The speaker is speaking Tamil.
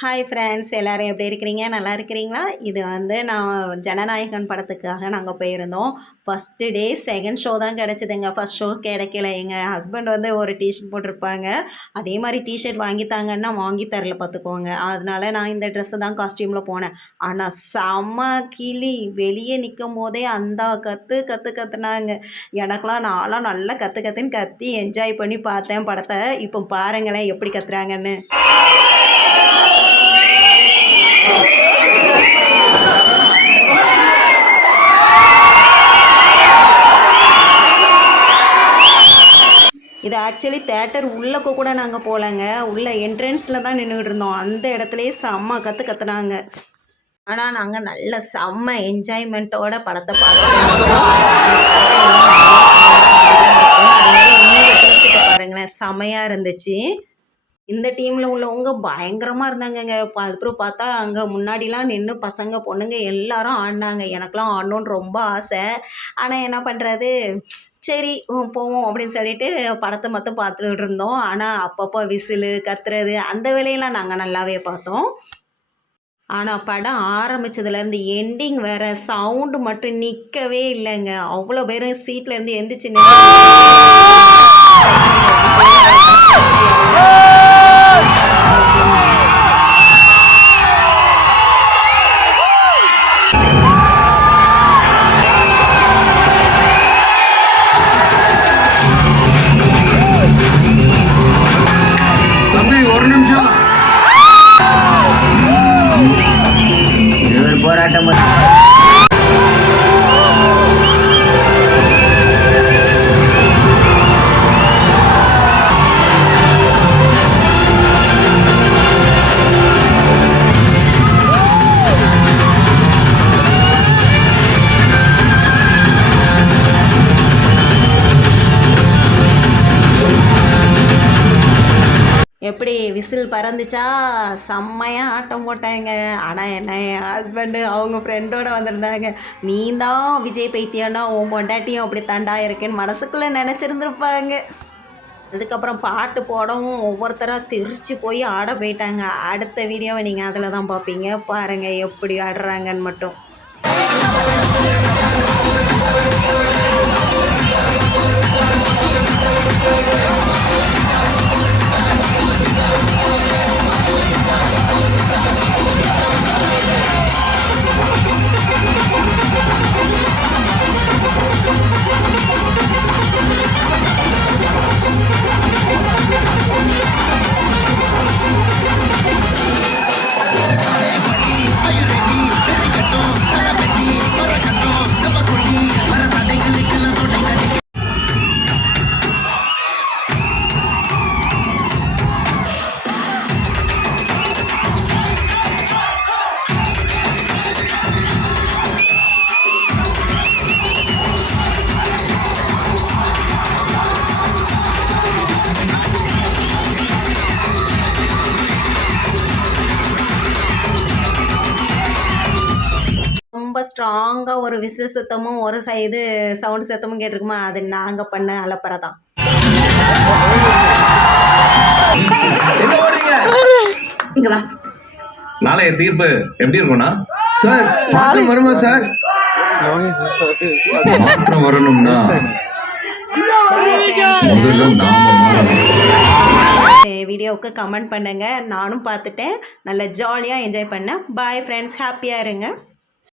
ஹாய் ஃப்ரெண்ட்ஸ், எல்லோரும் எப்படி இருக்கிறீங்க? நல்லா இருக்கிறீங்களா? இது நான் ஜனநாயகன் படத்துக்காக நாங்கள் போயிருந்தோம். ஃபஸ்ட்டு டே செகண்ட் ஷோ தான் கிடச்சிதுங்க. ஃபஸ்ட் ஷோ கிடைக்கல. எங்கள் ஹஸ்பண்ட் ஒரு டிஷர்ட் போட்டிருப்பாங்க. அதே மாதிரி டிஷர்ட் வாங்கித்தாங்கன்னா வாங்கி தரல பார்த்துக்கோங்க. அதனால நான் இந்த ட்ரெஸ்ஸு தான் காஸ்டியூமில் போனேன். ஆனால் செம்ம கிளி வெளியே நிற்கும் போதே அந்த கத்துனாங்க. எனக்கெலாம் நான்லாம் நல்லா கற்றுன்னு கத்தி என்ஜாய் பண்ணி பார்த்தேன் படத்தை. இப்போ பாருங்களேன் எப்படி கத்துறாங்கன்னு. இது ஆக்சுவலி தேட்டர் உள்ளக்க கூட நாங்கள் போகலங்க. உள்ள என்ட்ரன்ஸில் தான் நின்றுட்டு இருந்தோம். அந்த இடத்துலையே செம்ம கத்துனாங்க. ஆனால் நாங்கள் நல்ல செம்ம என்ஜாய்மெண்ட்டோட படத்தை பார்த்தோம். பாருங்களேன், செம்மையாக இருந்துச்சு. இந்த டீமில் உள்ளவங்க பயங்கரமாக இருந்தாங்கங்க. அதுக்கப்புறம் பார்த்தா அங்கே முன்னாடிலாம் நின்று பசங்க பொண்ணுங்க எல்லாரும் ஆடினாங்க. எனக்கெலாம் ஆடணுன்னு ரொம்ப ஆசை. ஆனால் என்ன பண்ணுறது, சரி போவோம் அப்படின்னு சொல்லிட்டு படத்தை மட்டும் பார்த்துக்கிட்டு இருந்தோம். ஆனால் அப்பப்போ விசிலு கத்துறது அந்த வேலையெல்லாம் நாங்கள் நல்லாவே பார்த்தோம். ஆனால் படம் ஆரம்பித்ததுலேருந்து எண்டிங் வேறு சவுண்டு மட்டும் நிற்கவே இல்லைங்க. அவ்வளோ பேரும் சீட்லேருந்து எந்திரிச்சு போராட்டம். எப்படி விசில் பறந்துச்சா? செம்மையாக ஆட்டம் போட்டாங்க. ஆனால் என்ன, என் ஹஸ்பண்டு அவங்க ஃப்ரெண்டோடு வந்திருந்தாங்க. நீ தான் விஜய் பைத்தியம்னா உன் பொண்டாட்டியும் அப்படி தாண்டா இருக்கேன்னு மனசுக்குள்ளே நினச்சிருந்துருப்பாங்க. அதுக்கப்புறம் பாட்டு போடவும் ஒவ்வொருத்தராக தெரிச்சு போய் ஆட போயிட்டாங்க. அடுத்த வீடியோவை நீங்கள் அதில் தான் பார்ப்பீங்க. பாருங்கள் எப்படி ஆடுறாங்கன்னு மட்டும். ரொம்ப ஸ்ட்ராங்காக ஒரு விசில் சத்தமும் ஒரு இது சவுண்டு சத்தமும் கேட்டிருக்குமா? அது நாங்கள் பண்ண அலப்பறை தான். இங்க வா. நாளைய தீர்ப்பு எப்படி இருக்கும்னா சார், மாற்றம் வருமா சார்? மாற்றம் வரணும்னா வீடியோவுக்கு கமெண்ட் பண்ணுங்கள். நானும் பார்த்துட்டேன். நல்லா ஜாலியாக என்ஜாய் பண்ணேன். பாய் ஃப்ரெண்ட்ஸ், ஹாப்பியாக இருங்க.